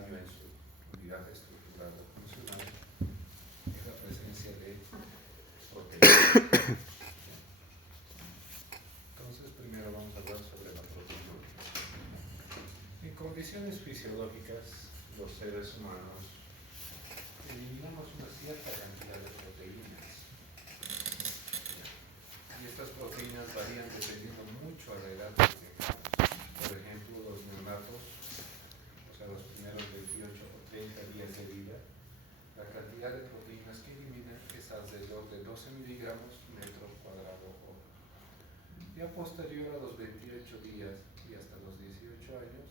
daño en su unidad estructural o funcional es la presencia de proteínas. Entonces, primero vamos a hablar sobre la proteinuria. En condiciones fisiológicas, los seres humanos eliminamos una cierta cantidad de proteínas. Y estas proteínas varían dependiendo mucho a la edad que tengamos. Por ejemplo, los neonatos, o sea, los primeros 28 o 30 días de vida, la cantidad de proteínas que eliminan es alrededor de 12 miligramos metro cuadrado hora. Ya posterior a los 28 días y hasta los 18 años,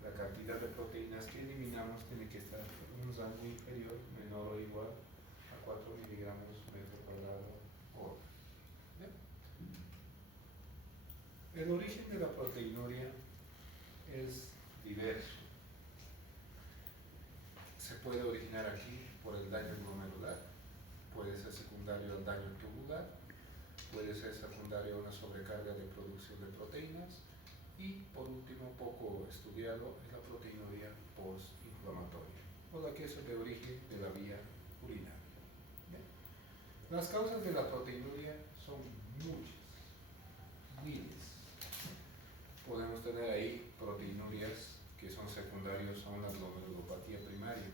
la cantidad de proteínas que eliminamos tiene que estar en un rango inferior, menor o igual a 4 miligramos metro cuadrado hora. ¿Bien? El origen de la proteinuria es diverso. Se puede originar aquí por el daño glomerular, puede ser secundario al daño tubular, puede ser secundario a una sobrecarga de producción de proteínas y, por último, poco estudiado, es la proteinuria postinflamatoria, o la que es de origen de la vía urinaria. ¿Bien? Las causas de la proteinuria son muchas, miles. Podemos tener ahí proteinurias que son secundarios a una glomerulopatía primaria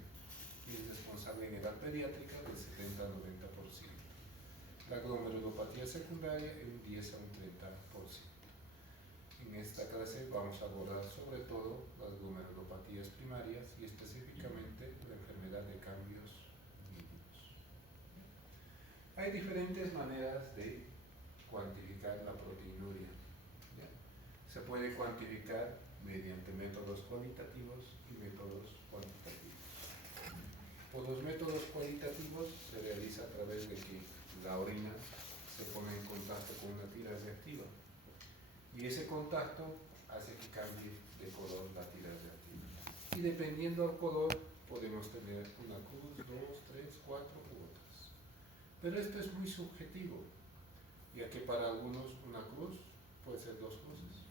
y es responsable en edad pediátrica del 70 al 90%. La glomerulopatía secundaria en un 10 a un 30%. En esta clase vamos a abordar sobre todo las glomerulopatías primarias y específicamente la enfermedad de cambios mínimos. Hay diferentes maneras de cuantificar la proteinuria. ¿Ya? Se puede cuantificar mediante métodos cualitativos y métodos cuantitativos. Por los métodos cualitativos se realiza a través de que la orina se pone en contacto con una tira reactiva y ese contacto hace que cambie de color la tira reactiva. Y dependiendo del color podemos tener una cruz, 2, 3, 4 u otras. Pero esto es muy subjetivo, ya que para algunos una cruz puede ser 2 cruces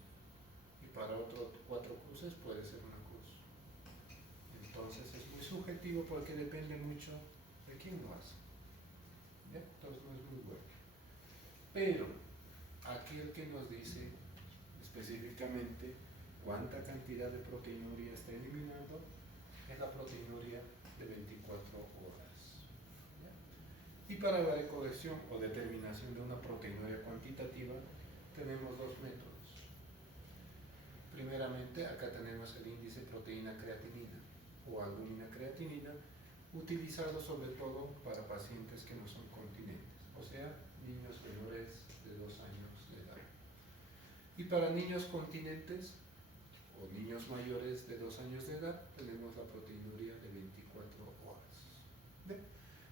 y para otros 4 cruces puede ser una cruz. Entonces es muy subjetivo porque depende mucho de quién lo hace. ¿Ya? Entonces no es muy bueno. Pero aquel que nos dice específicamente cuánta cantidad de proteinuria está eliminando es la proteinuria de 24 horas. ¿Ya? Y para la recolección o determinación de una proteinuria cuantitativa tenemos dos métodos. Primeramente, acá tenemos el índice proteína creatinina o albúmina creatinina, utilizado sobre todo para pacientes que no son continentes, o sea, niños menores de 2 años de edad. Y para niños continentes o niños mayores de 2 años de edad, tenemos la proteinuria de 24 horas. ¿Ve?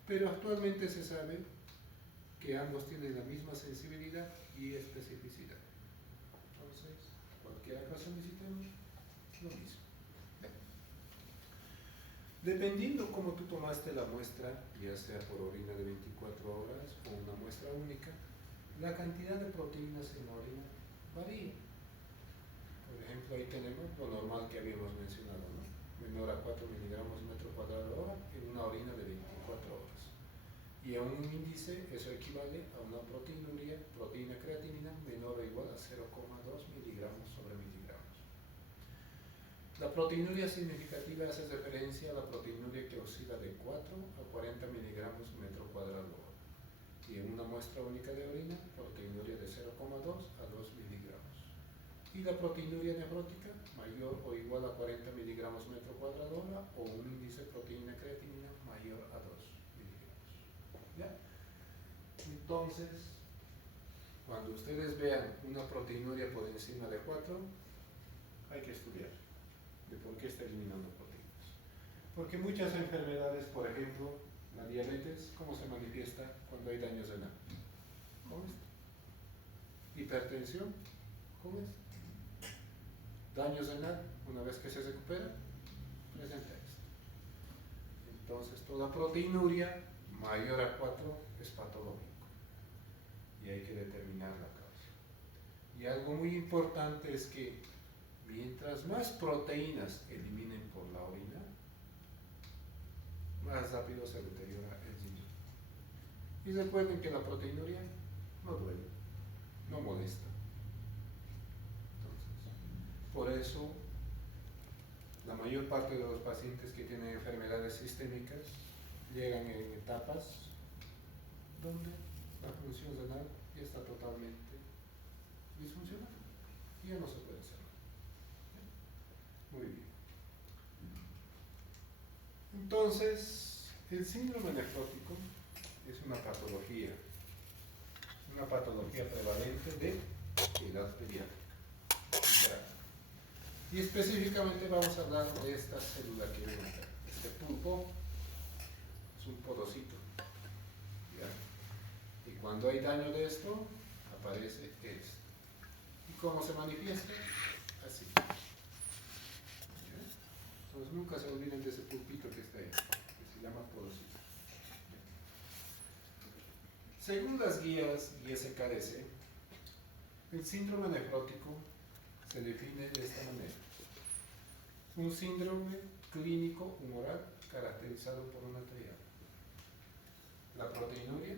Pero actualmente se sabe que ambos tienen la misma sensibilidad y especificidad. Entonces, cualquiera que solicitemos, lo mismo. Dependiendo cómo tú tomaste la muestra, ya sea por orina de 24 horas o una muestra única, la cantidad de proteínas en la orina varía. Por ejemplo, ahí tenemos lo normal que habíamos mencionado, ¿no? Menor a 4 miligramos metro cuadrado hora en una orina de 24 horas. Y a un índice, eso equivale a una proteinuria, proteína creatinina, menor o igual a 0,2 miligramos sobre miligramos. La proteinuria significativa hace referencia a la proteinuria que oscila de 4 a 40 miligramos metro cuadrado hora. Y en una muestra única de orina, proteinuria de 0,2 a 2 miligramos. Y la proteinuria nefrótica, mayor o igual a 40 miligramos metro cuadrado hora, o un índice de proteína creatinina mayor a 2 miligramos. ¿Ya? Entonces, cuando ustedes vean una proteinuria por encima de 4, hay que estudiar de por qué está eliminando proteínas. Porque muchas enfermedades, por ejemplo, la diabetes, ¿cómo se manifiesta cuando hay daños renales? ¿Cómo es? Hipertensión, ¿cómo es? Daños renal, una vez que se recupera, presenta esto. Entonces, toda proteinuria mayor a 4 es patológico y hay que determinar la causa. Y algo muy importante es que Mientras más proteínas eliminen por la orina, más rápido se deteriora el riñón. Y recuerden que la proteinuria no duele, no molesta. Entonces, por eso, la mayor parte de los pacientes que tienen enfermedades sistémicas llegan en etapas donde la función renal ya está totalmente disfuncional y ya no se puede hacer. Muy bien. Entonces, el síndrome nefrótico es una patología prevalente de edad pediátrica. Y específicamente vamos a hablar de esta célula que ven acá. Este pulpo es un porocito. ¿Ya? Y cuando hay daño de esto, aparece esto. ¿Y cómo se manifiesta? Así. ¿Ya? Entonces nunca se olviden de ese pulpito que está ahí, que se llama porocito. Según las guías ISKD, el síndrome nefrótico se define de esta manera. Un síndrome clínico humoral caracterizado por una triada. La proteinuria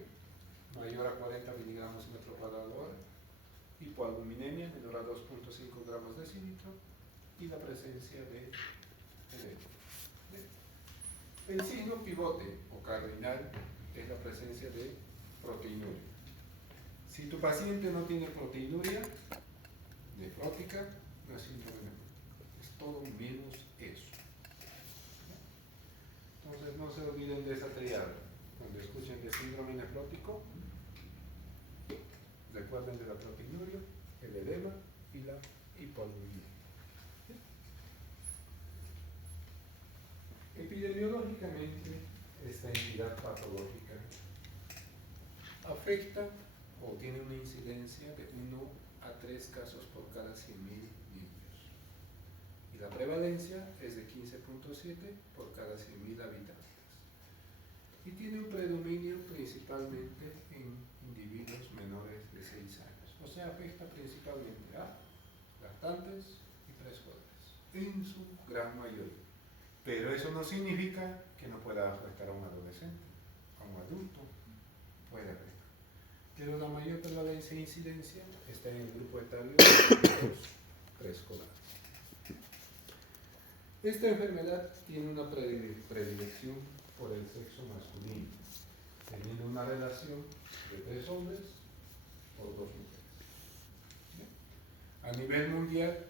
mayor a 40 miligramos metro cuadrado hora, hipoalbuminemia menor a 2.5 gramos decilitro y la presencia de edema. El signo pivote o cardinal es la presencia de proteinuria. Si tu paciente no tiene proteinuria nefrótica, no es síndrome nefrótico. Es todo menos eso. Entonces no se olviden de esa triada. Cuando escuchen de síndrome nefrótico, recuerden de la proteinuria, el edema y la hipoalbuminemia. Epidemiológicamente, esta entidad patológica afecta o tiene una incidencia de 1 a 3 casos por cada 100.000 niños. Y la prevalencia es de 15.7 por cada 100.000 habitantes. Y tiene un predominio principalmente en individuos menores de 6 años. O sea, afecta principalmente a lactantes y preescolares, en su gran mayoría. Pero eso no significa que no pueda afectar a un adolescente, a un adulto, puede afectar. Pero la mayor prevalencia e incidencia está en el grupo etario de los preescolares. Esta enfermedad tiene una predilección por el sexo masculino, teniendo una relación de 3 hombres por 2 mujeres. A nivel mundial,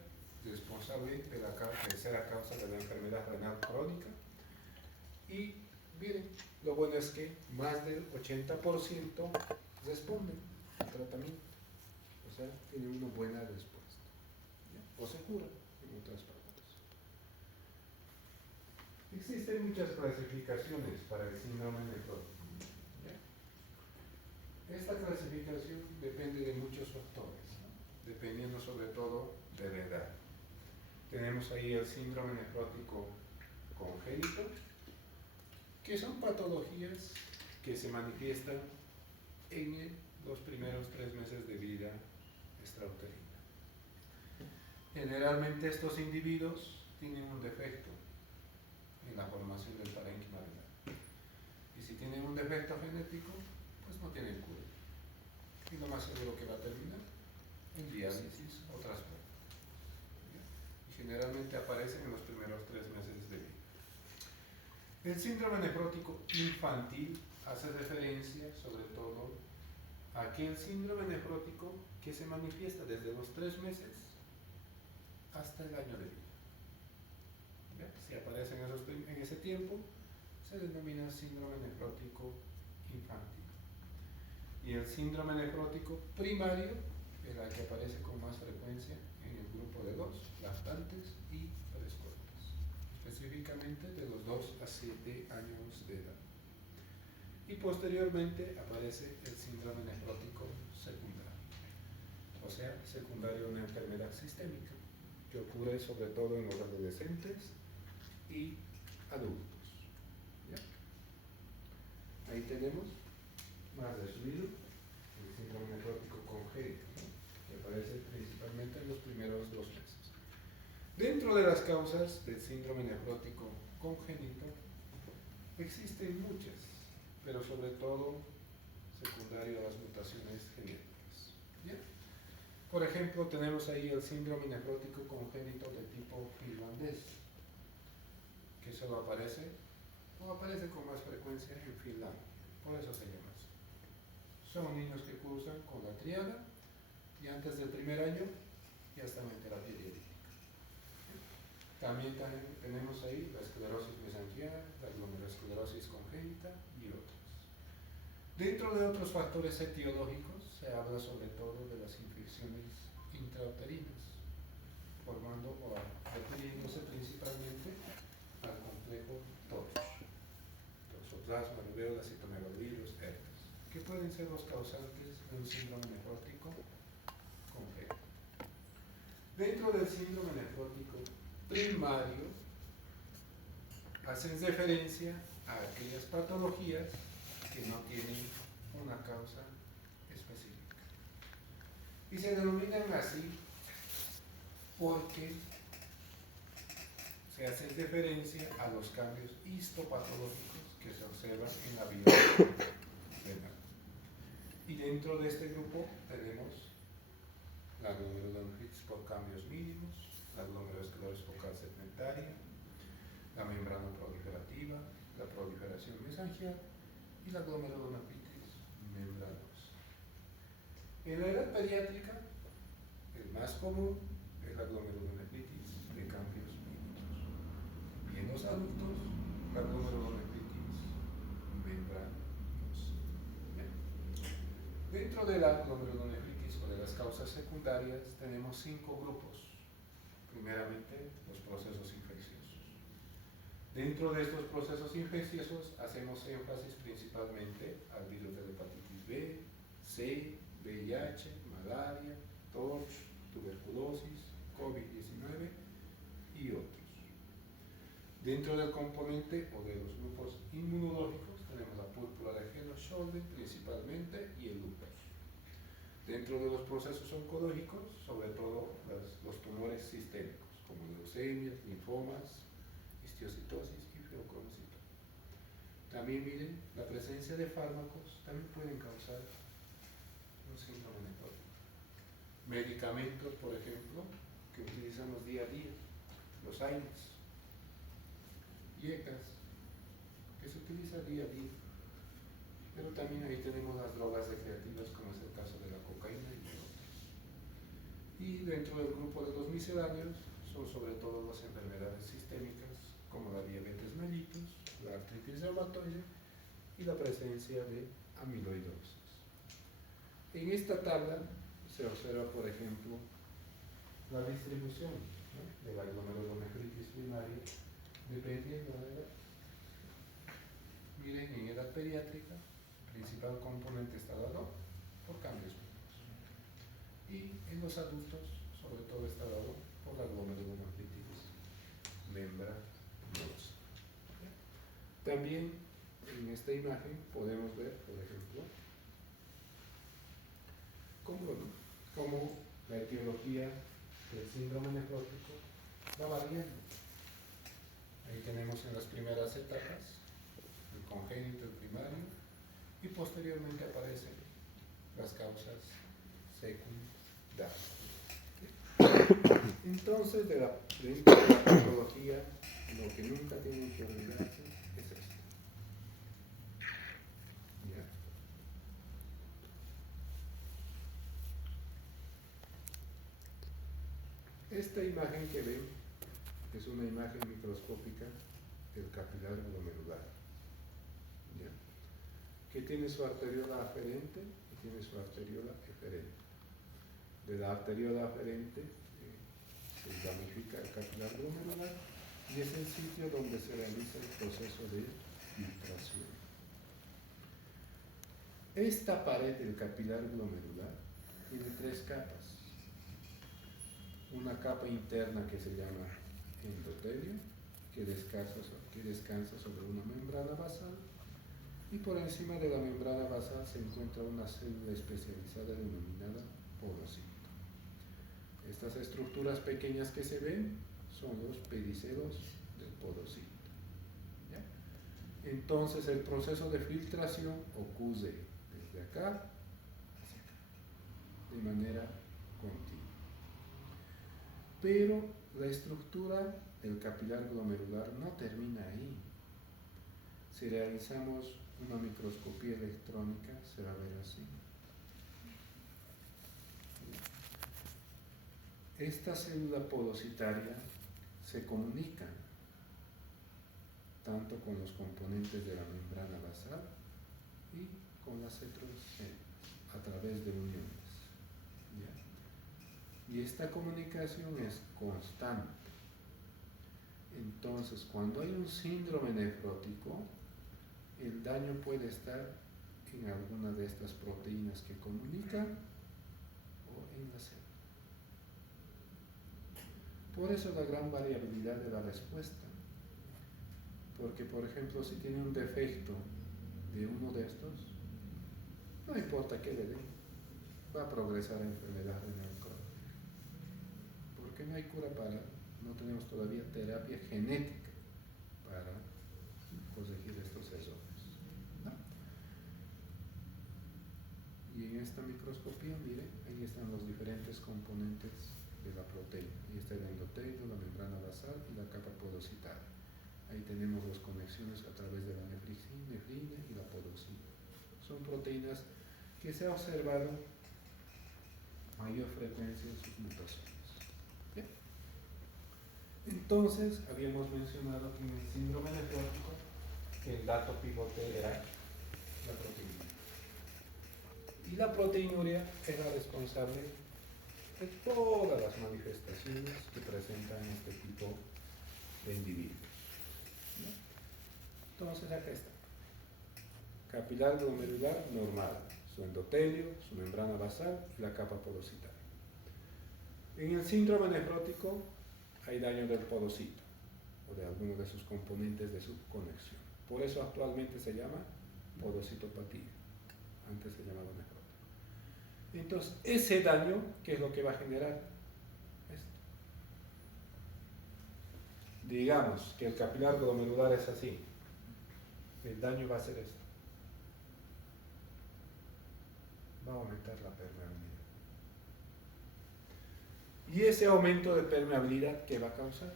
responsable de la tercera causa de la enfermedad renal crónica. Y miren, lo bueno es que más del 80% responden al tratamiento. O sea, tienen una buena respuesta. ¿Ya? O se cura, en otras palabras. Existen muchas clasificaciones para el síndrome nefrótico. ¿Ya? Esta clasificación depende de muchos factores, ¿no? Dependiendo sobre todo de la edad. Tenemos ahí el síndrome nefrótico congénito, que son patologías que se manifiestan en los primeros 3 meses de vida extrauterina. Generalmente estos individuos tienen un defecto en la formación del parénquima renal. Y si tienen un defecto genético, pues no tienen cura. Y lo más seguro que va a terminar en diálisis o trasplante. Generalmente aparecen en los primeros 3 meses de vida. El síndrome nefrótico infantil hace referencia sobre todo a aquel síndrome nefrótico que se manifiesta desde los 3 meses hasta el año de vida. ¿Ya? Si aparecen en ese tiempo, se denomina síndrome nefrótico infantil. Y el síndrome nefrótico primario es el que aparece con más frecuencia en el grupo de los lactantes y preescolares, específicamente de los 2 a 7 años de edad. Y posteriormente aparece el síndrome nefrótico secundario, o sea, secundario a una enfermedad sistémica, que ocurre sobre todo en los adolescentes y adultos. ¿Ya? Ahí tenemos más resumido el síndrome nefrótico congénito, ¿no? Que aparece principalmente en los primeros 2 meses. Dentro de las causas del síndrome nefrótico congénito existen muchas, pero sobre todo secundario a las mutaciones genéticas. ¿Bien? Por ejemplo, tenemos ahí el síndrome nefrótico congénito de tipo finlandés, que solo aparece con más frecuencia en Finlandia, por eso se llama así. Son niños que cursan con la triada y antes del primer año ya están en terapia diurética. También tenemos ahí la esclerosis mesangiana, la glomerulosclerosis congénita y otros. Dentro de otros factores etiológicos se habla sobre todo de las infecciones intrauterinas, formando o refiriéndose principalmente al complejo TORCH, toxoplasma, rubéola, citomegalovirus, herpes, que pueden ser los causantes de un síndrome nefrótico congénito. Dentro del síndrome nefrótico primario hacen referencia a aquellas patologías que no tienen una causa específica y se denominan así porque se hace referencia a los cambios histopatológicos que se observan en la vida renal. Y dentro de este grupo tenemos la glomerulonefritis por cambios mínimos, la glomerulosclerosis focal segmentaria, la membrana proliferativa, la proliferación mesangial y la glomerulonefritis membranosa. En la edad pediátrica, el más común es la glomerulonefritis de cambios mínimos. Y en los adultos, la glomerulonefritis membranosa. Dentro de la glomerulonefritis o de las causas secundarias tenemos 5 grupos. Primeramente, los procesos infecciosos. Dentro de estos procesos infecciosos hacemos énfasis principalmente al virus de la hepatitis B, C, VIH, malaria, TORCH, tuberculosis, COVID-19 y otros. Dentro del componente o de los grupos inmunológicos tenemos la púrpura de Helen-Scholden principalmente y el lupus. Dentro de los procesos oncológicos, sobre todo los tumores sistémicos, como leucemias, linfomas, histiocytosis y feocromocitoma. También miren, la presencia de fármacos también pueden causar un síndrome nefrótico. Medicamentos, por ejemplo, que utilizamos día a día, los AINES, IECAS, que se utiliza día a día. Pero también ahí tenemos las drogas recreativas, como es el caso de la cocaína y otros. Y dentro del grupo de los misceláneos son sobre todo las enfermedades sistémicas, como la diabetes mellitus, la artritis reumatoide y la presencia de amiloidosis. En esta tabla se observa, por ejemplo, la distribución, ¿no?, de la glomerulonefritis primaria dependiendo de la edad. Miren, en edad pediátrica, el principal componente está dado por cambios mínimos. Y en los adultos, sobre todo, está dado por la glomerulonefritis membranosa. También en esta imagen podemos ver, por ejemplo, cómo la etiología del síndrome nefrótico va variando. Ahí tenemos en las primeras etapas el congénito, el primario, y posteriormente aparecen las causas secundarias. Entonces, dentro de la patología, lo que nunca tienen que olvidarse es esto. ¿Ya? Esta imagen que ven es una imagen microscópica del capilar glomerular, ¿ya?, que tiene su arteriola aferente y tiene su arteriola eferente. De la arteriola aferente se ramifica el capilar glomerular y es el sitio donde se realiza el proceso de filtración. Esta pared del capilar glomerular tiene 3 capas. Una capa interna que se llama endotelio, que descansa sobre una membrana basal, y por encima de la membrana basal se encuentra una célula especializada denominada porocito. Estas estructuras pequeñas que se ven son los pedicelos del podocito. ¿Ya? Entonces el proceso de filtración ocurre desde acá de manera continua. Pero la estructura del capilar glomerular no termina ahí. Si realizamos una microscopía electrónica, se va a ver así. Esta célula podocitaria se comunica tanto con los componentes de la membrana basal y con las heterocélulas a través de uniones. ¿Ya? Y esta comunicación es constante. Entonces, cuando hay un síndrome nefrótico, el daño puede estar en alguna de estas proteínas que comunican o en la célula. Por eso la gran variabilidad de la respuesta. Porque, por ejemplo, si tiene un defecto de uno de estos, no importa qué le den, va a progresar a enfermedad renal crónica. Porque no hay cura para, no tenemos todavía terapia genética para corregir estos errores, ¿no? Y en esta microscopía, miren, ahí están los diferentes componentes de la proteína. Ahí está el endotelio, la membrana basal y la capa podocitaria. Ahí tenemos las conexiones a través de la nefrina y la podocina. Son proteínas que se ha observado mayor frecuencia en sus mutaciones. ¿Bien? Entonces, habíamos mencionado que en el síndrome nefrótico el dato pivote era la proteinuria. Y la proteinuria es la responsable de todas las manifestaciones que presentan este tipo de individuos. ¿No? Entonces, acá está. Capilar glomerular normal, su endotelio, su membrana basal y la capa podocitaria. En el síndrome nefrótico hay daño del podocito o de alguno de sus componentes de su conexión. Por eso actualmente se llama podocitopatía. Antes se llamaba nefrótico. Entonces, ese daño, ¿qué es lo que va a generar? Esto. Digamos que el capilar glomerular es así. El daño va a ser esto. Va a aumentar la permeabilidad. Y ese aumento de permeabilidad, ¿qué va a causar?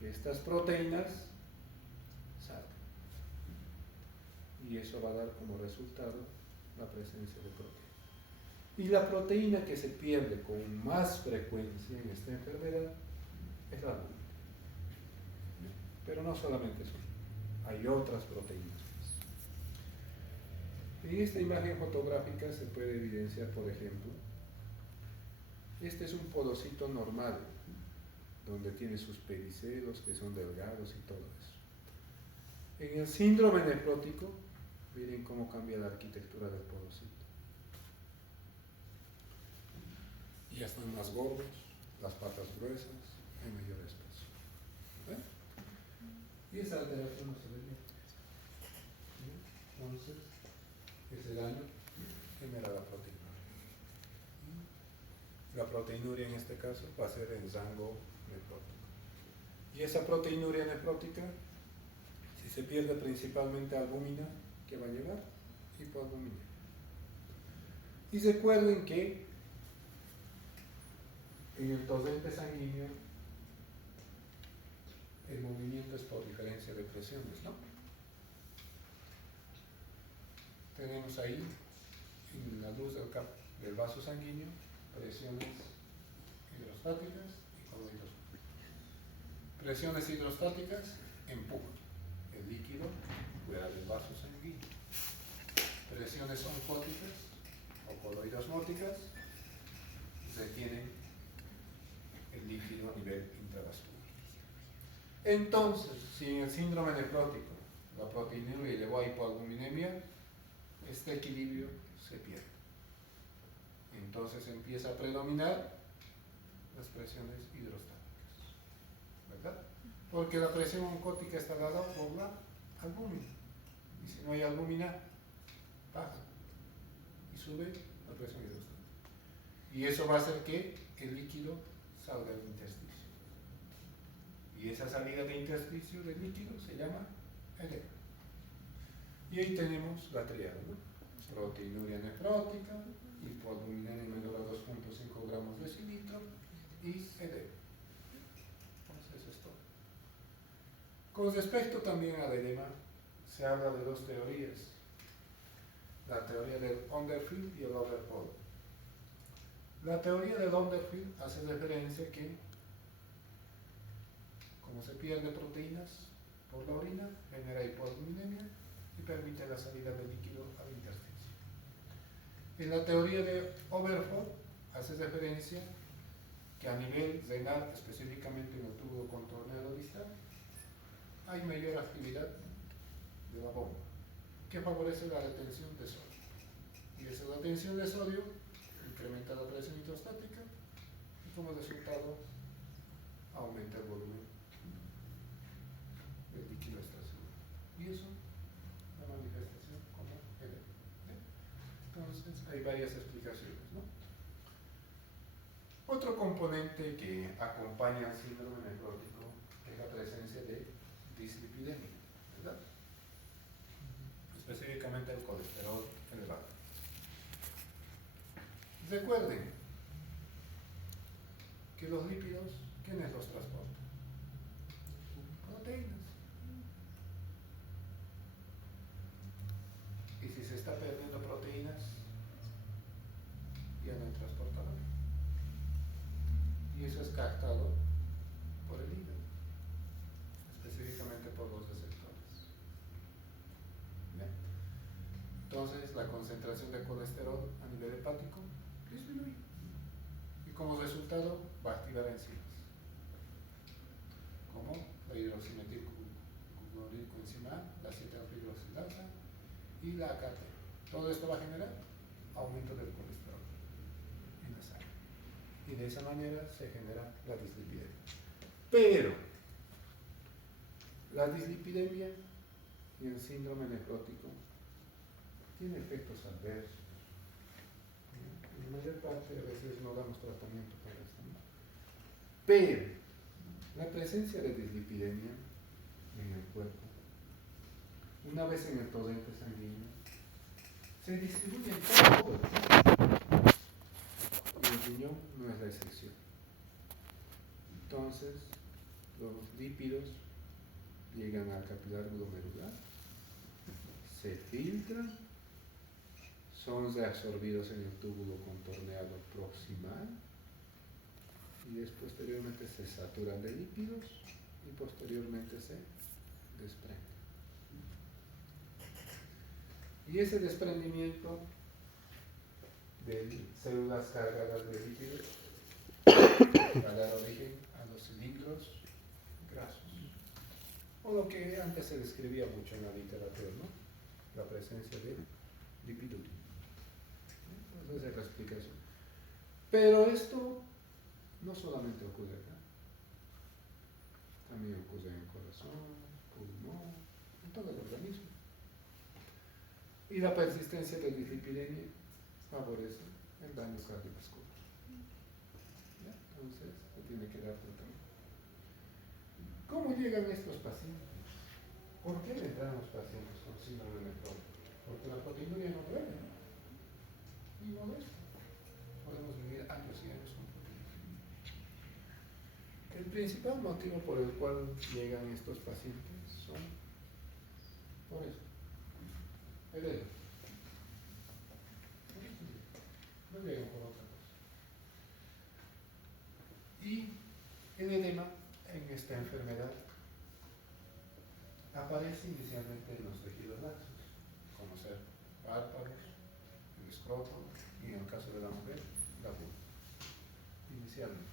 Que estas proteínas salgan. Y eso va a dar como resultado la presencia de proteína. Y la proteína que se pierde con más frecuencia en esta enfermedad es la albúmina. Pero no solamente eso, hay otras proteínas más. En esta imagen fotográfica se puede evidenciar, por ejemplo, este es un podocito normal, donde tiene sus pedicelos que son delgados y todo eso. En el síndrome nefrótico, miren cómo cambia la arquitectura del podocito. Ya están más gordos, las patas gruesas, hay mayor espacio. ¿Ven? Y esa alteración no se ve bien. Entonces, ese daño genera la proteinuria. La proteinuria en este caso va a ser en rango nefrótico. Y esa proteinuria nefrótica, si se pierde principalmente albúmina, ¿qué va a llevar? Hipoalbuminemia. Y recuerden que en el torrente sanguíneo el movimiento es por diferencia de presiones, ¿no? Tenemos ahí, en la luz del vaso sanguíneo, presiones hidrostáticas y coloidostáticas. Presiones hidrostáticas empujan el líquido fuera del vaso sanguíneo. Presiones oncóticas o coloidosmóticas retienen el líquido a nivel intravascular. Entonces, si en el síndrome nefrótico la proteinuria llevó a hipoalbuminemia, este equilibrio se pierde. Entonces empieza a predominar las presiones hidrostáticas, ¿verdad? Porque la presión oncótica está dada por la albúmina. Y si no hay albúmina, baja y sube la presión hidrostática. Y eso va a hacer que el líquido salga del intersticio. Y esa salida de intersticio de líquido se llama edema. Y ahí tenemos la triada, ¿no? Proteinuria nefrótica, hipoalbuminemia menor a 2.5 gramos de decilitro y edema. Entonces eso es todo. Con respecto también al edema, se habla de dos teorías. La teoría del Underfield y el Overpol. La teoría del Underfield hace referencia que, como se pierde proteínas por la orina, genera hipoalbuminemia y permite la salida de líquido al intersticio. En la teoría de Overpol hace referencia que a nivel renal, específicamente en el tubo contorneado distal, hay mayor actividad de la bomba, que favorece la retención de sodio. Y esa retención de sodio incrementa la presión hidrostática y como resultado aumenta el volumen del líquido extracelular. Y eso la manifestación como edema. Entonces hay varias explicaciones, ¿no? Otro componente que acompaña al síndrome nefrótico es la presencia de dislipidemia, ¿verdad? Específicamente el colesterol elevado. Recuerden que los lípidos, ¿quiénes los transportan? Proteínas. Y si se está perdiendo proteínas, ya no hay transportador. Y eso es captado por el hígado, específicamente por los receptores. ¿Bien? Entonces la concentración de colesterol a nivel hepático disminuye. Y como resultado va a activar enzimas, como la hidroximetilcoenzima, la acetilhidroxilasa y la AKT. Todo esto va a generar aumento del colesterol en la sangre. Y de esa manera se genera la dislipidemia. Pero la dislipidemia y el síndrome nefrótico tiene efectos adversos. En la mayor parte a veces no damos tratamiento para esto, ¿no? Pero la presencia de dislipidemia en el cuerpo, una vez en el torrente sanguíneo, se distribuye en todo el cuerpo. Y el riñón no es la excepción. Entonces, los lípidos llegan al capilar glomerular, se filtran, son reabsorbidos en el túbulo contorneado proximal y después posteriormente se saturan de lípidos y posteriormente se desprenden. Y ese desprendimiento de células cargadas de lípidos va a dar origen a los cilindros grasos, o lo que antes se describía mucho en la literatura, ¿no? La presencia de lipiduria. Esa es la explicación. Pero esto no solamente ocurre acá, también ocurre en el corazón, pulmón, en todo el organismo. Y la persistencia de dislipidemia favorece el daño cardiovascular. ¿Ya? Entonces, se tiene que dar tratamiento. ¿Cómo llegan estos pacientes? ¿Por qué le entran los pacientes con síndrome nefrótico? Porque la proteinuria no duele, ¿no? Y molesta. Podemos vivir años y años con proteinuria. El principal motivo por el cual llegan estos pacientes son por eso. El edema. No llegan por otra cosa. Y el edema en esta enfermedad aparece inicialmente en los tejidos laxos, como ser párpados, el escroto y en el caso de la mujer, la vulva. Inicialmente.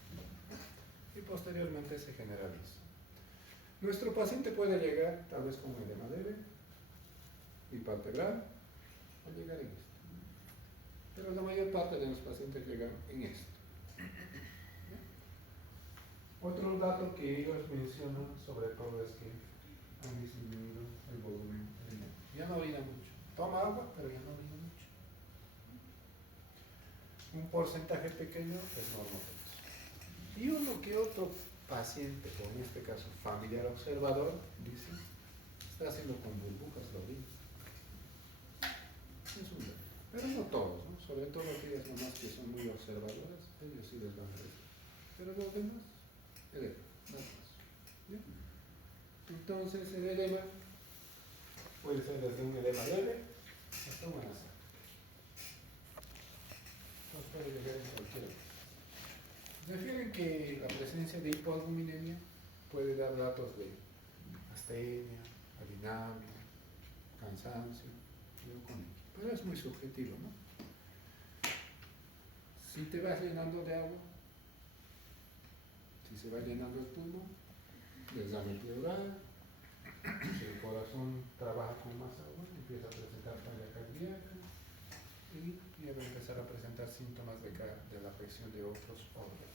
Y posteriormente se generaliza. Nuestro paciente puede llegar tal vez con edema leve, bipalpebral, o llegar en esto. Pero la mayor parte de los pacientes llegan en esto. Otro dato que ellos mencionan sobre todo es que han disminuido el volumen renal. Ya no orina mucho. Toma agua, pero ya no orina mucho. Un porcentaje pequeño es normal. Y uno que otro paciente, o en este caso familiar observador, dice, está haciendo con burbujas la orina. Es un dato. Pero no todos, ¿no? Sobre todo aquellas mamás que son muy observadoras, ellos sí les van a decir. Pero los demás, edema, nada más. ¿Bien? Entonces el edema puede ser desde un edema leve hasta una nasal. Entonces puede llegar en cualquier momento. Refieren que la presencia de hipoalbuminemia puede dar datos de astenia, adinamia, cansancio, gluconemia. Pero es muy subjetivo, ¿no? Si te vas llenando de agua, si se va llenando el pulmón, desgame pleural, si el corazón trabaja con más agua, empieza a presentar falla cardíaca y ya va a empezar a presentar síntomas de la afección de otros órganos.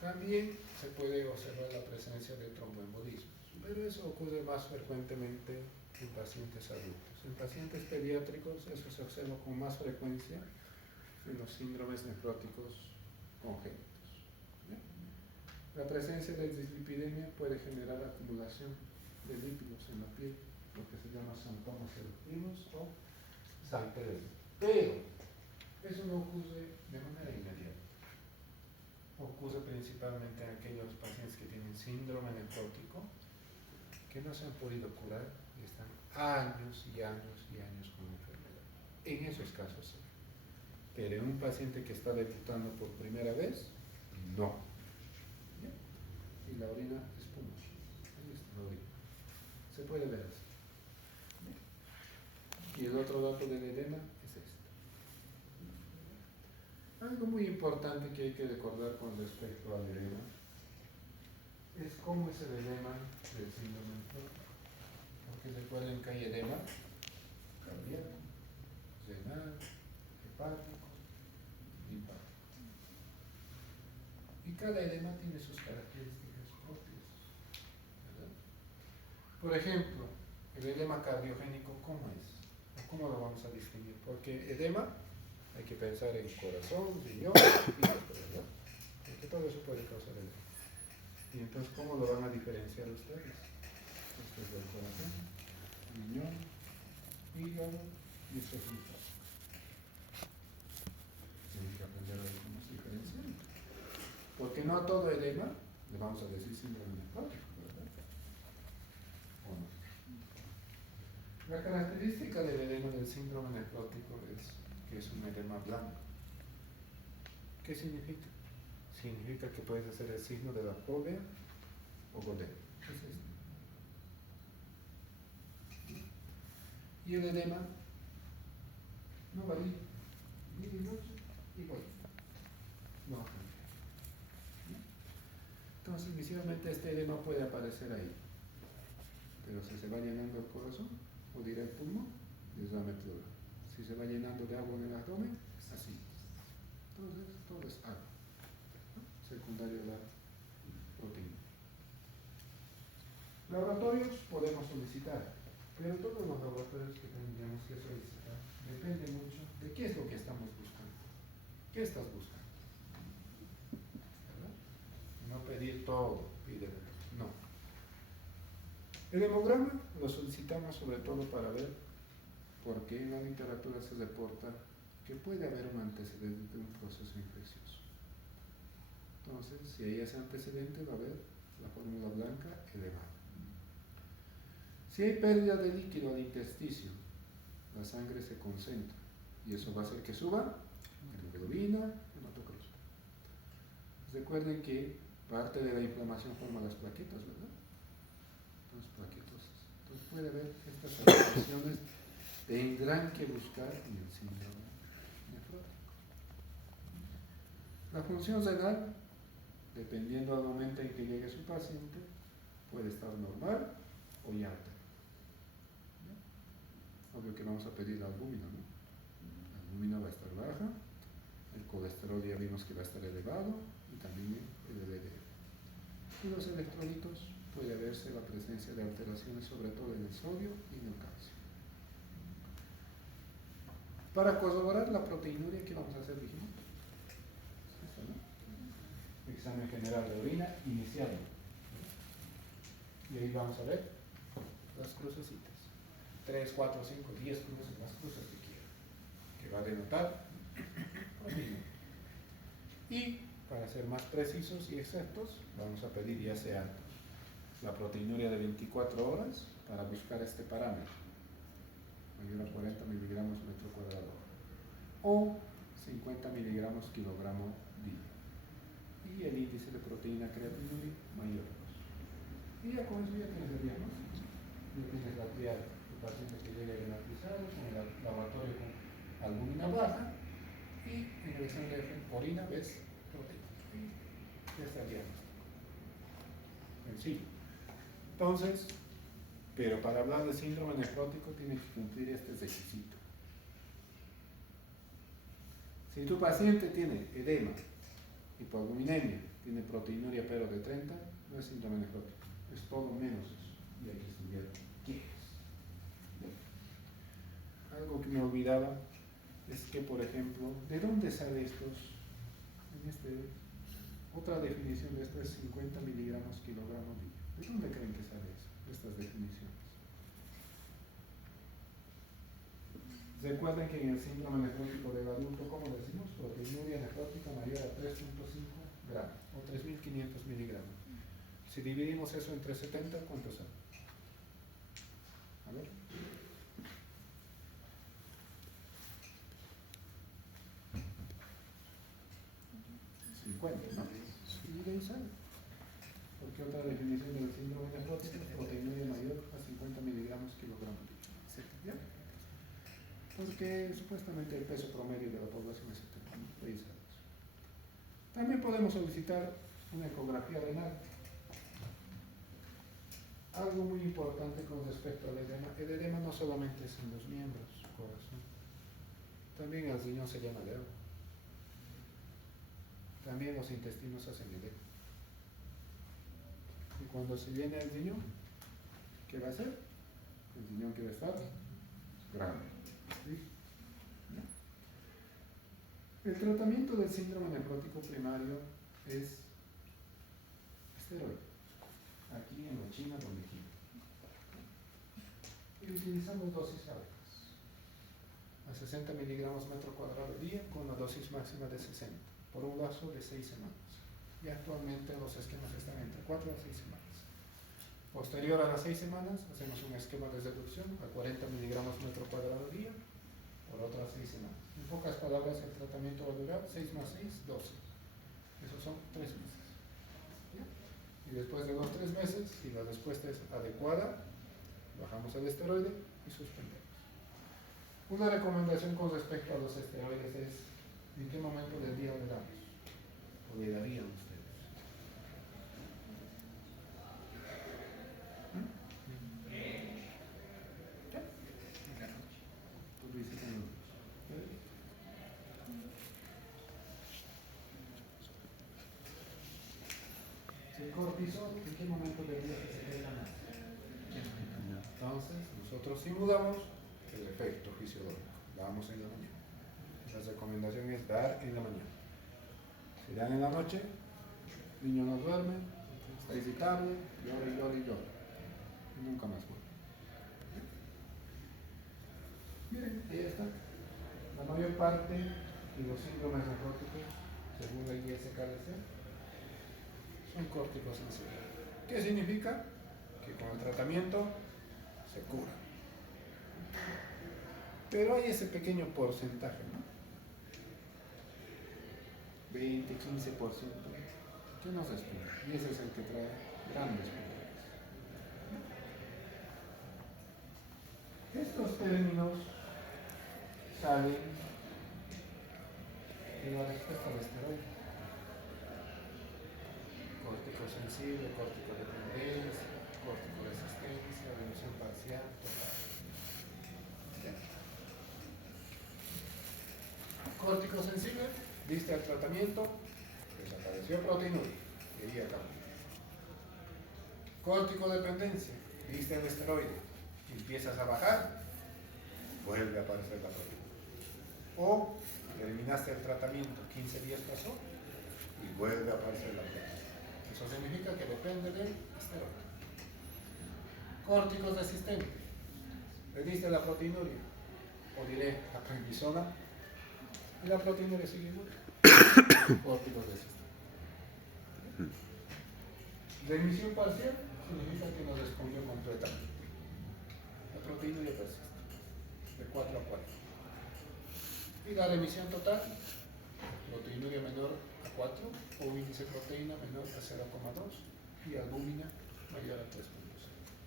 También se puede observar la presencia de tromboembolismos, pero eso ocurre más frecuentemente en pacientes adultos. En pacientes pediátricos eso se observa con más frecuencia en los síndromes nefróticos congénitos. ¿Bien? La presencia de dislipidemia puede generar acumulación de lípidos en la piel, lo que se llama santomas eruptivos o santeresmo. Pero eso no ocurre de manera inmediata. Ocurre principalmente en aquellos pacientes que tienen síndrome nefrótico, que no se han podido curar y están años y años y años con la enfermedad. En esos casos sí. Pero en un paciente que está debutando por primera vez, no. ¿Bien? Y la orina es espumosa. Ahí está la orina. Se puede ver así. ¿Bien? Y el otro dato del edema es este. Algo muy importante que hay que recordar con respecto al edema es cómo es el edema del síndrome nefrótico. Porque recuerden que hay edema cardíaco, renal, hepático, linfático. Y cada edema tiene sus características propias, ¿verdad? Por ejemplo, el edema cardiogénico, ¿cómo es? ¿O cómo lo vamos a distinguir? Porque edema hay que pensar en corazón, riñón, hígado, ¿verdad? Porque todo eso puede causar edema. Y entonces, ¿cómo lo van a diferenciar ustedes? Esto es del corazón, riñón, hígado y esto es linfático. Tienen que aprender a ver cómo se diferencian. Porque no a todo edema le vamos a decir síndrome nefrótico, ¿verdad? ¿O no? La característica del edema del síndrome nefrótico es que es un edema blanco. ¿Qué significa? Significa que puede ser el signo de la fobia o godea. ¿Qué es esto? Y el edema no varía, ni de noche igual. No va a cambiar. Entonces, inicialmente este edema puede aparecer ahí. Pero si se va llenando el corazón o dirá el pulmón, desgame pleural. Si se va llenando de agua en el abdomen, así. Entonces, todo es agua, ¿no? Secundario a la proteína. Laboratorios podemos solicitar, pero todos los laboratorios que tendríamos que solicitar depende mucho de qué es lo que estamos buscando. ¿Qué estás buscando? ¿Verdad? No pedir todo, pídelo. No. El hemograma lo solicitamos sobre todo para ver por qué en la literatura se reporta que puede haber un antecedente de un proceso infeccioso. Entonces, si hay ese antecedente, va a haber la fórmula blanca elevada. Si hay pérdida de líquido al intersticio, la sangre se concentra y eso va a hacer que suba hemoglobina, hematocromo. Recuerden que parte de la inflamación forma las plaquetas, ¿verdad? Entonces, plaquetosis. Entonces puede haber estas alteraciones, tendrán que buscar en el síndrome nefrótico. La función renal, dependiendo del momento en que llegue su paciente, puede estar normal o ya alta. Obvio que vamos a pedir la albúmina, ¿no? La albúmina va a estar baja, el colesterol ya vimos que va a estar elevado y también el LDL. Y los electrolitos puede verse la presencia de alteraciones sobre todo en el sodio y en el calcio. Para corroborar la proteinuria, ¿qué vamos a hacer, dijimos? ¿Esto, no? examen general de orina inicial. Y ahí vamos a ver las crucecitas. 3, 4, 5, 10 cruces, las cruces que quiera. Que va a denotar proteinuria. Y para ser más precisos y exactos, vamos a pedir ya sea la proteinuria de 24 horas para buscar este parámetro, mayor a 40 miligramos metro cuadrado, o 50 miligramos kilogramo día. Y el índice de proteína creatinuria mayor a 2. Y ya con eso ya tienes el diagnóstico. Ya tienes la triada de pacientes que llega renatizado con el laboratorio con albúmina baja y en el examen de orina ves proteína. Y ya está el diagnóstico. Sencillo. Entonces, pero para hablar de síndrome nefrótico tiene que cumplir este requisito. Si tu paciente tiene edema, hipoalbuminemia, tiene proteinuria pero de 30, no es síndrome nefrótico, es todo menos eso. Y hay que estudiar qué es. Algo que me olvidaba es que, por ejemplo, ¿de dónde sale estos? Otra definición de esto es 50 miligramos kilogramo día. ¿De dónde creen que sale eso? Estas definiciones. Recuerden que en el síndrome nefrótico del adulto, como decimos, proteinuria nefrótica mayor a 3.5 gramos o 3.500 miligramos. Si dividimos eso entre 70, ¿cuánto sale? A ver. 50, ¿no? Y de ahí sale. Porque otra definición del síndrome nefrótico es proteinuria mayor a 50 miligramos kilogramo. ¿Ya? Entonces, que supuestamente el peso promedio de la población es 70, ¿no? De ahí sale eso. También podemos solicitar una ecografía renal. Algo muy importante con respecto al edema. El edema no solamente es en los miembros, corazón. También el riñón se llena de agua. También los intestinos hacen edema. Y cuando se llena el riñón, ¿qué va a hacer? El riñón quiere estar grande. ¿Sí? El tratamiento del síndrome nefrótico primario es esteroide. Aquí en la China donde quiera. Y utilizamos dosis altas. A 60 miligramos metro cuadrado día con una dosis máxima de 60 por un lapso de 6 semanas. Y actualmente los esquemas están entre 4 a 6 semanas. Posterior a las 6 semanas hacemos un esquema de reducción a 40 miligramos metro cuadrado día por otras 6 semanas. En pocas palabras, el tratamiento va a durar 6 más 6, 12. Esos son 3 meses. ¿Ya? Y después de los 3 meses, si la respuesta es adecuada, bajamos el esteroide y suspendemos. Una recomendación con respecto a los esteroides es ¿en qué momento del día le damos? ¿O le darían ustedes? ¿Qué? Tú dices que no. ¿El cortisol en qué momento del día se secreta más? Entonces, nosotros simulamos el efecto fisiológico. Damos en la mañana. La recomendación es dar en la mañana. Si dan en la noche, el niño no duerme, está irritable, llora y llora y llora. Y nunca más vuelve. Miren, ahí está. La mayor parte de los síndromes nefróticos, según la ISKDC, son córticos sensibles. ¿Qué significa? Que con el tratamiento se cura. Pero hay ese pequeño porcentaje, ¿no? 20, 15%, que no se espera. Y ese es el que trae grandes problemas. Estos términos salen de la respuesta al esteroide. Córtico sensible, córtico dependencia, córtico resistencia, reducción parcial, total. Córtico sensible, diste al tratamiento, desapareció proteinuria, y ahí acabó. Córtico dependencia, diste al esteroide, empiezas a bajar, vuelve a aparecer la proteinuria. O terminaste el tratamiento, 15 días pasó, y vuelve a aparecer la placa. Eso significa que depende del esteroide. Córticos resistentes. Le diste la proteinuria, o diré la prednisona, y la proteinuria sigue igual. Córticos resistentes. Remisión parcial significa que no respondió completamente. La proteinuria persiste, de 4 a 40. Y la remisión total, proteinuria menor a 4, o índice de proteína menor a 0,2 y albúmina mayor a 3,0.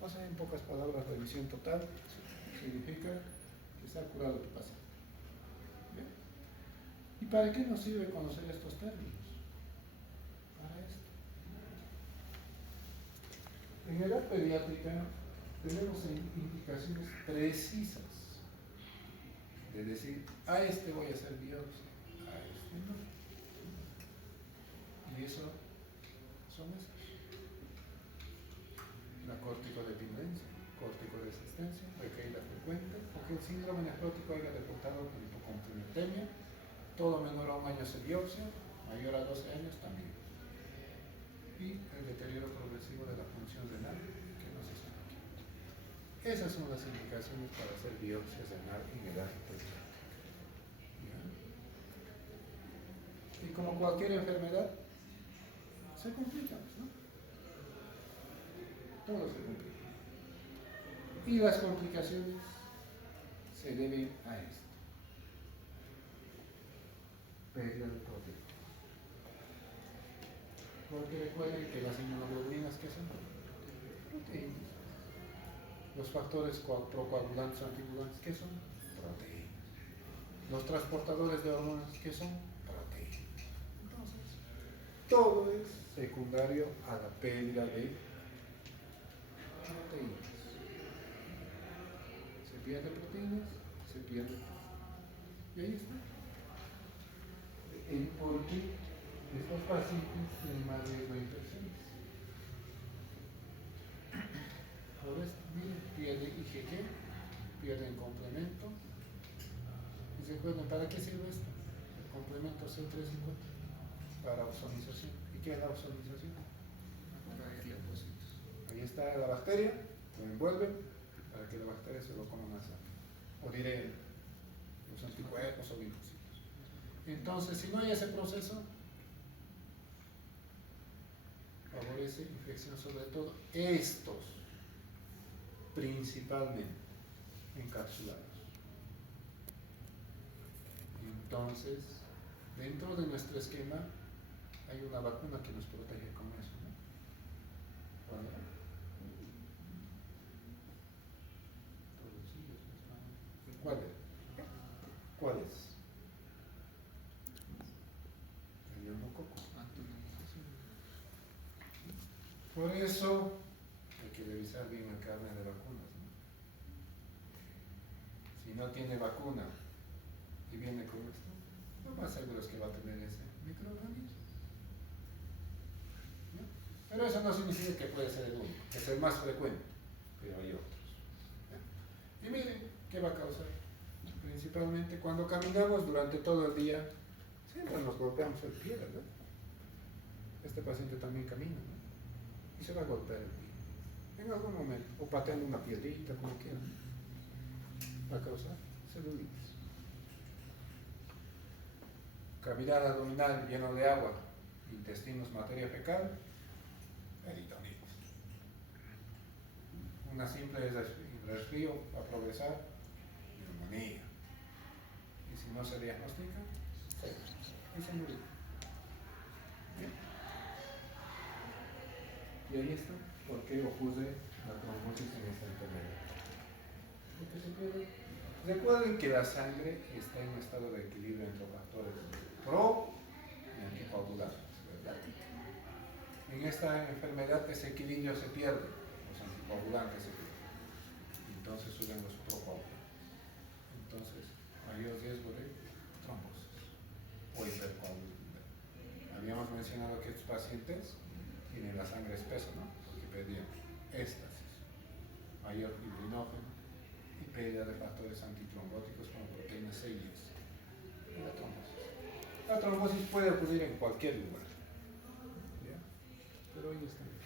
O sea, en pocas palabras, remisión total significa que está curado tu paciente. ¿Bien? ¿Y para qué nos sirve conocer estos términos? Para esto. En edad pediátrica tenemos indicaciones precisas de decir, a este voy a hacer biopsia, a este no. Y eso son estos. La corticodependencia, corticoresistencia, recaída frecuente, porque el síndrome nefrótico haya reportado con hipocomplementemia, todo menor a 1 año se biopsia, mayor a 12 años también. Y el deterioro progresivo de la función renal, que no se sabe. Esas son las indicaciones para hacer biopsias renal en edad pediátrica. Y como cualquier enfermedad, se complican, ¿no? Todo se complica. Y las complicaciones se deben a esto. Pérdida de proteína. Porque recuerden que las inmunoglobulinas, ¿qué son? Proteínas. Los factores procoagulantes o anticoagulantes, ¿qué son? Proteínas. Los transportadores de hormonas, ¿qué son? Proteínas. Entonces, todo es secundario a la pérdida de proteínas. Se pierde proteínas, se pierde. Y ahí está. El por qué estos pacientes tienen más riesgo de infecciones. Por esto, miren, pierden IgG, pierden complemento. Y recuerden, ¿para qué sirve esto? El complemento C350 para ozonización. ¿Y qué es la ozonización? Ahí está la bacteria, lo envuelven para que la bacteria se lo coma más rápido. O diré los anticuerpos o linfocitos. Entonces, si no hay ese proceso, favorece infección, sobre todo estos, principalmente encapsulados. Entonces, dentro de nuestro esquema hay una vacuna que nos protege con eso, ¿no? ¿Cuál era? ¿Cuál es? ¿Cuál es? El neumococo. Por eso hay que revisar bien la carne de vacunas, ¿no? Si no tiene vacuna y viene con esto, lo más seguro es que va a tener ese microorganismo. ¿No? Pero eso no significa que puede ser el único, es el más frecuente, pero hay otros. ¿No? Y miren, ¿qué va a causar? Principalmente cuando caminamos durante todo el día, siempre nos golpeamos el pie, ¿verdad? Este paciente también camina, ¿no? Y se va a golpear el pie en algún momento, o pateando una piedrita, como quieran. Va a causar celulitis. Cavidad abdominal lleno de agua, intestinos, materia fecal, peritonitis. Una simple resfrío va a progresar, neumonía. Y si no se diagnostica, y se muere. ¿Bien? Y ahí está, ¿por qué ocurre la trombosis en esta enfermedad? Porque se pierde. Recuerden que la sangre está en un estado de equilibrio entre factores pro y anticoagulantes, ¿verdad? En esta enfermedad ese equilibrio se pierde, los anticoagulantes se pierden. Entonces suben los procoagulantes. Entonces, mayor riesgo de trombosis o hipercoagulabilidad. Habíamos mencionado que estos pacientes tienen la sangre espesa, ¿no? Porque perdían éstasis, mayor fibrinógeno y pérdida de factores antitrombóticos como proteínas C y S. Y la trombosis. La trombosis puede ocurrir en cualquier lugar, esteroides también.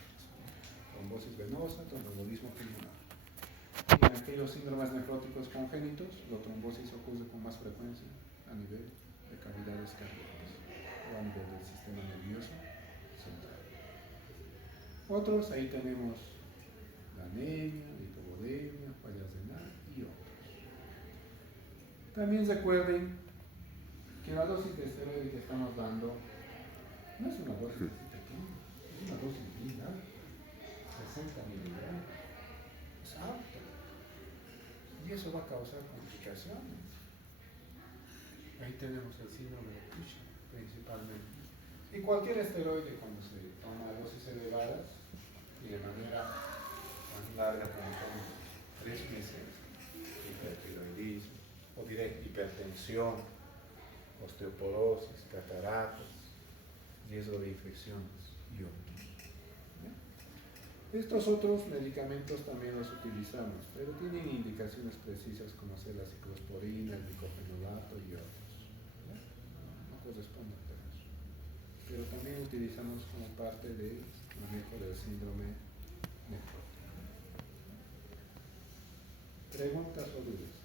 Trombosis venosa, tromboembolismo pulmonar. Y en aquellos síndromes nefróticos congénitos, la trombosis ocurre con más frecuencia a nivel de cavidades cardíacas o a nivel del sistema nervioso central. Otros, ahí tenemos la anemia, hipovolemia, falla renal y otros. También recuerden que la dosis de esteroide que estamos dando no es una dosis pequeña, es una dosis bien alta, 60 miligramos, es alta, y eso va a causar complicaciones. Ahí tenemos el síndrome de Cushing principalmente. Y cualquier esteroide cuando se toma a dosis elevadas y de manera más larga como son 3 meses, hipertiroidismo, o diré hipertensión, osteoporosis, cataratas, riesgo de infecciones y otros. Estos otros medicamentos también los utilizamos, pero tienen indicaciones precisas como ser la ciclosporina, el diclofenolato y otros. No corresponden a eso. Pero también utilizamos como parte del manejo del síndrome nefrótico. ¿Preguntas o dudas?